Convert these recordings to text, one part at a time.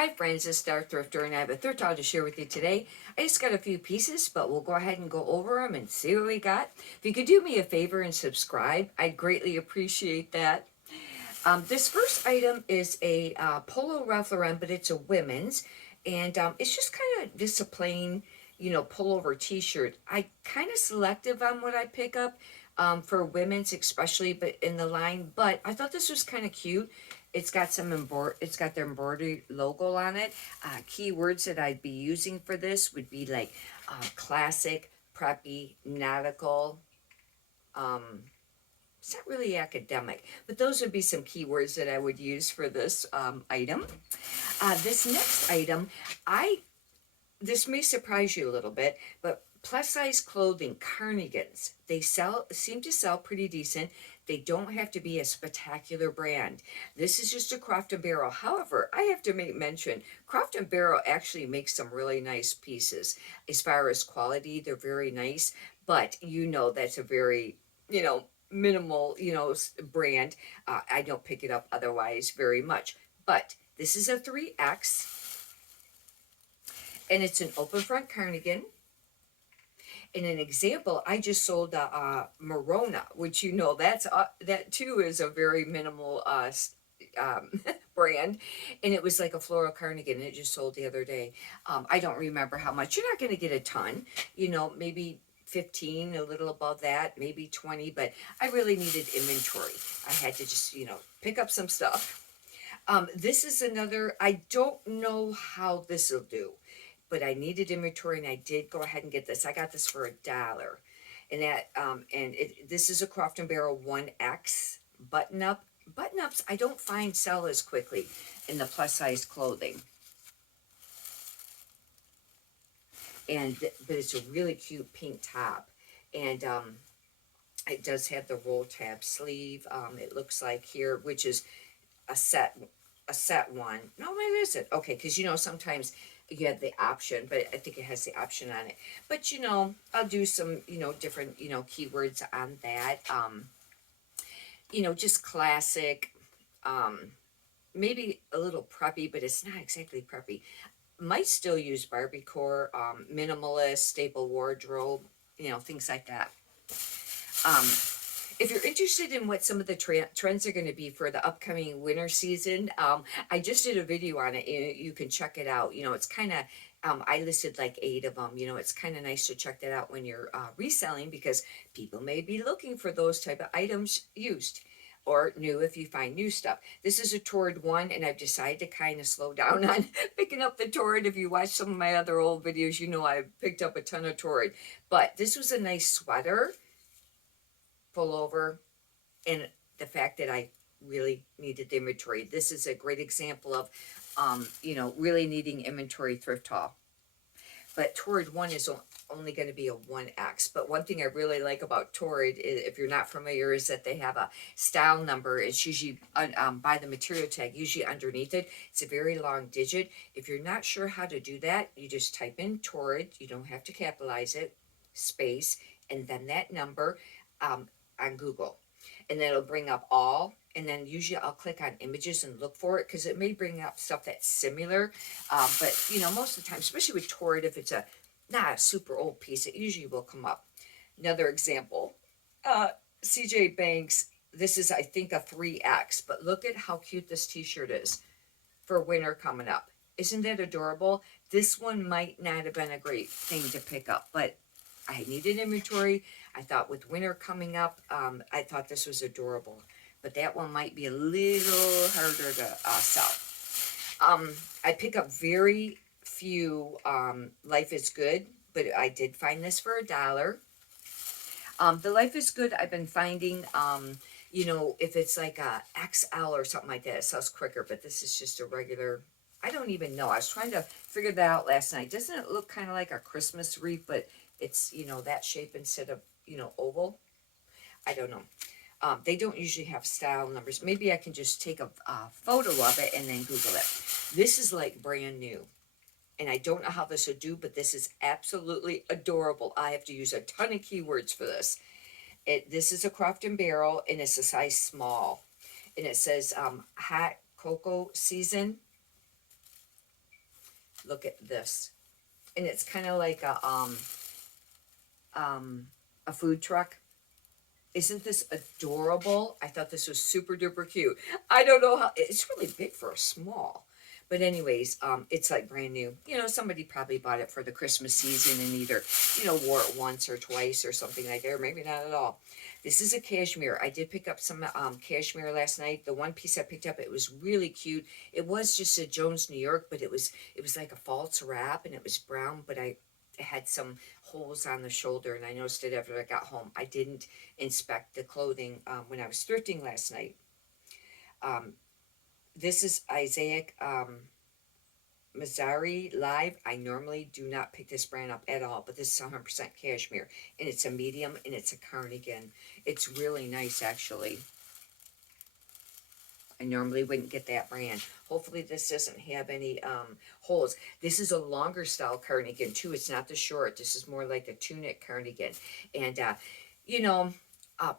Hi friends, it's Star Thrifter and I have a thrift haul to share with you today. I just got a few pieces, but we'll go ahead and go over them and see what we got. If you could do me a favor and subscribe, I'd greatly appreciate that. This first item is a Polo Ralph Lauren, but it's a women's. And it's just kind of just a plain, pullover t-shirt. I kind of selective on what I pick up for women's especially, but in the line. But I thought this was kind of cute. It's got it's got their embroidery logo on it. Keywords that I'd be using for this would be like classic, preppy, nautical. Um, it's not really academic, but those would be some keywords that I would use for this item. This next item, this may surprise you a little bit, but plus size clothing, cardigans, they seem to sell pretty decent. They don't have to be a spectacular brand. This is just a Croft and Barrel. However, I have to make mention, Croft and Barrel actually makes some really nice pieces. As far as quality, they're very nice, but that's a very, minimal, brand. I don't pick it up otherwise very much. But this is a 3X, and it's an open front cardigan. In an example, I just sold a Morona, which that too is a very minimal brand, and it was like a floral cardigan. And it just sold the other day. I don't remember how much. You're not going to get a ton, maybe 15, a little above that, maybe 20. But I really needed inventory. I had to just pick up some stuff. This is another. I don't know how this will do, but I needed inventory and I did go ahead and get this. I got this for $1. And this is a Croft and Barrel 1X button up. Button ups I don't find sell as quickly in the plus size clothing. But it's a really cute pink top. And it does have the roll tab sleeve. It looks like here, which is a set one. No, where is it? Okay, because sometimes you have the option, but I think it has the option on it. But I'll do some different keywords on that. Just classic, maybe a little preppy, but it's not exactly preppy. Might still use Barbiecore, minimalist, staple wardrobe, things like that. If you're interested in what some of the trends are going to be for the upcoming winter season, I just did a video on it. You can check it out. It's kind of, I listed like 8 of them. It's kind of nice to check that out when you're reselling, because people may be looking for those type of items used or new if you find new stuff. This is a Torrid one, and I've decided to kind of slow down on picking up the Torrid. If you watch some of my other old videos, I picked up a ton of Torrid. But this was a nice sweater, pullover, and the fact that I really needed inventory. This is a great example of, really needing inventory thrift haul. But Torrid 1 is only going to be a 1X. But one thing I really like about Torrid, if you're not familiar, is that they have a style number. It's usually by the material tag, usually underneath it. It's a very long digit. If you're not sure how to do that, you just type in Torrid. You don't have to capitalize it, space, and then that number on Google. And then it'll bring up all. And then usually I'll click on images and look for it, because it may bring up stuff that's similar. But, most of the time, especially with Torrid, if it's not a super old piece, it usually will come up. Another example, CJ Banks. This is, I think, a 3X. But look at how cute this t-shirt is for winter coming up. Isn't that adorable? This one might not have been a great thing to pick up, but I needed inventory. I thought with winter coming up, I thought this was adorable. But that one might be a little harder to sell. I pick up very few Life is Good, but I did find this for $1. The Life is Good I've been finding, if it's like a XL or something like that, it sells quicker. But this is just a regular, I don't even know. I was trying to figure that out last night. Doesn't it look kind of like a Christmas wreath, but it's, that shape instead of, oval? I don't know. They don't usually have style numbers. Maybe I can just take a photo of it and then Google it. This is like brand new. And I don't know how this would do, but this is absolutely adorable. I have to use a ton of keywords for this. This is a Croft and Barrel, and it's a size small. And it says hot cocoa season. Look at this. And it's kind of like a food truck. Isn't this adorable? I thought this was super duper cute. I don't know how, it's really big for a small. But anyways, it's like brand new. You know, somebody probably bought it for the Christmas season and either, you know, wore it once or twice or something like that, or maybe not at all. This is a cashmere. I did pick up some cashmere last night. The one piece I picked up, it was really cute. It was just a Jones, New York, but it was like a false wrap and it was brown, but it had some holes on the shoulder, and I noticed it after I got home. I didn't inspect the clothing when I was thrifting last night. Um, this is Isaac Mazzari Live. I normally do not pick this brand up at all, but this is 100% cashmere, and it's a medium, and it's a cardigan. It's really nice, actually. I normally wouldn't get that brand. Hopefully this doesn't have any holes. This is a longer style cardigan too. It's not the short. This is more like a tunic cardigan. And you know,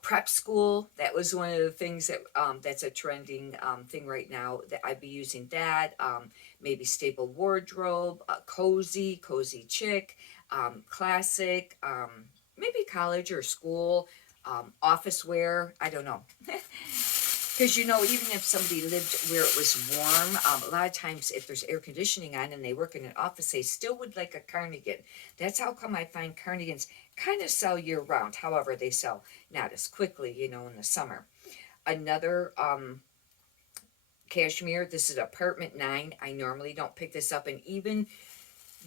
prep school, that was one of the things that that's a trending thing right now. That I'd be using that. Maybe staple wardrobe, cozy chic, classic, maybe college or school, office wear. I don't know. Because, you know, even if somebody lived where it was warm, a lot of times if there's air conditioning on and they work in an office, they still would like a cardigan. That's how come I find cardigans kind of sell year round. However, they sell not as quickly, you know, in the summer. Another cashmere, this is Apartment 9. I normally don't pick this up. And even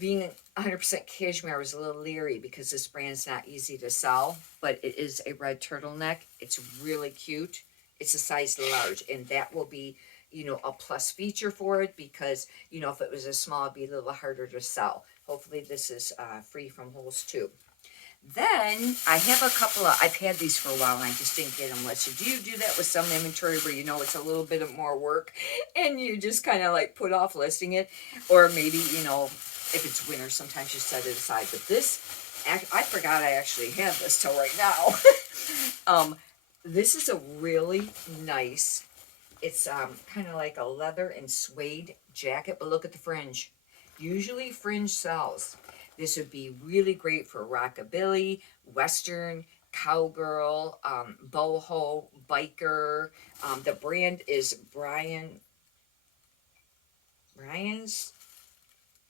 being 100% cashmere, I was a little leery because this brand's not easy to sell. But it is a red turtleneck. It's really cute. It's a size large, and that will be, you know, a plus feature for it because, you know, if it was a small, it'd be a little harder to sell. Hopefully this is free from holes too. Then I have a couple of, I've had these for a while and I just didn't get them listed. Do you do that with some inventory where you know it's a little bit of more work and you just kind of like put off listing it? Or maybe, you know, if it's winter, sometimes you set it aside. But this, I forgot I actually have this till right now. This is a really nice, it's kind of like a leather and suede jacket, but look at the fringe. Usually fringe sells. This would be really great for rockabilly, western, cowgirl, boho, biker. The brand is Brian's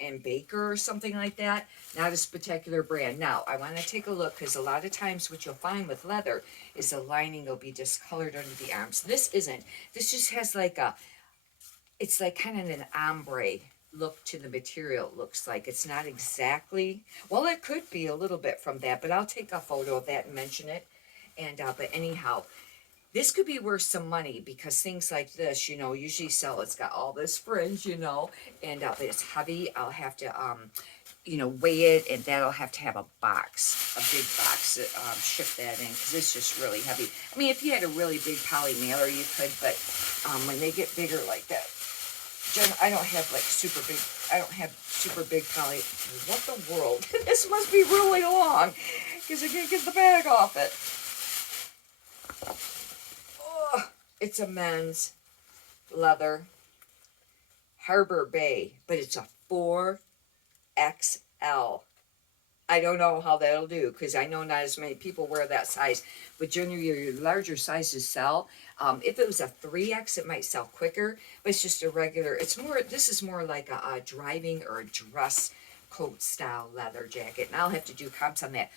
and Baker or something like that. Not a particular brand. Now, I want to take a look because a lot of times what you'll find with leather is the lining will be discolored under the arms. This isn't. This just has like a, it's like kind of an ombre look to the material, it looks like. It's not exactly, well, it could be a little bit from that, but I'll take a photo of that and mention it. And, but anyhow, this could be worth some money because things like this, you know, usually sell. It's got all this fringe, you know, and but it's heavy. I'll have to, you know, weigh it, and that'll have to have a box, a big box to ship that in because it's just really heavy. I mean, if you had a really big poly mailer, you could, but when they get bigger like that, I don't have like super big. I don't have super big poly. What the world? This must be really long because I can't get the bag off it. It's a men's leather Harbor Bay, but it's a 4XL. I don't know how that'll do because I know not as many people wear that size, but generally your larger sizes sell. If it was a 3X, it might sell quicker, but it's just a regular, it's more, this is more like a driving or a dress coat style leather jacket, and I'll have to do comps on that.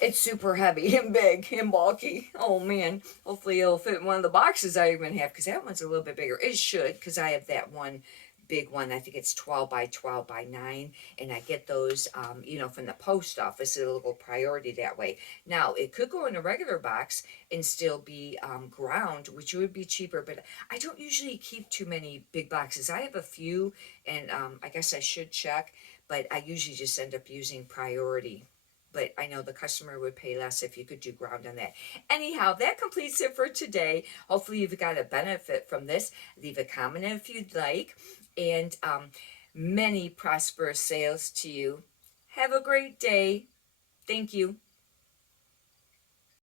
It's super heavy and big and bulky. Oh man, hopefully it'll fit in one of the boxes I even have because that one's a little bit bigger. It should because I have that one big one. I think it's 12 by 12 by 9, and I get those, you know, from the post office. It'll go priority that way. Now, it could go in a regular box and still be ground, which would be cheaper, but I don't usually keep too many big boxes. I have a few, and I guess I should check, but I usually just end up using priority. But I know the customer would pay less if you could do ground on that. Anyhow, that completes it for today. Hopefully you've got a benefit from this. Leave a comment if you'd like. And many prosperous sales to you. Have a great day. Thank you.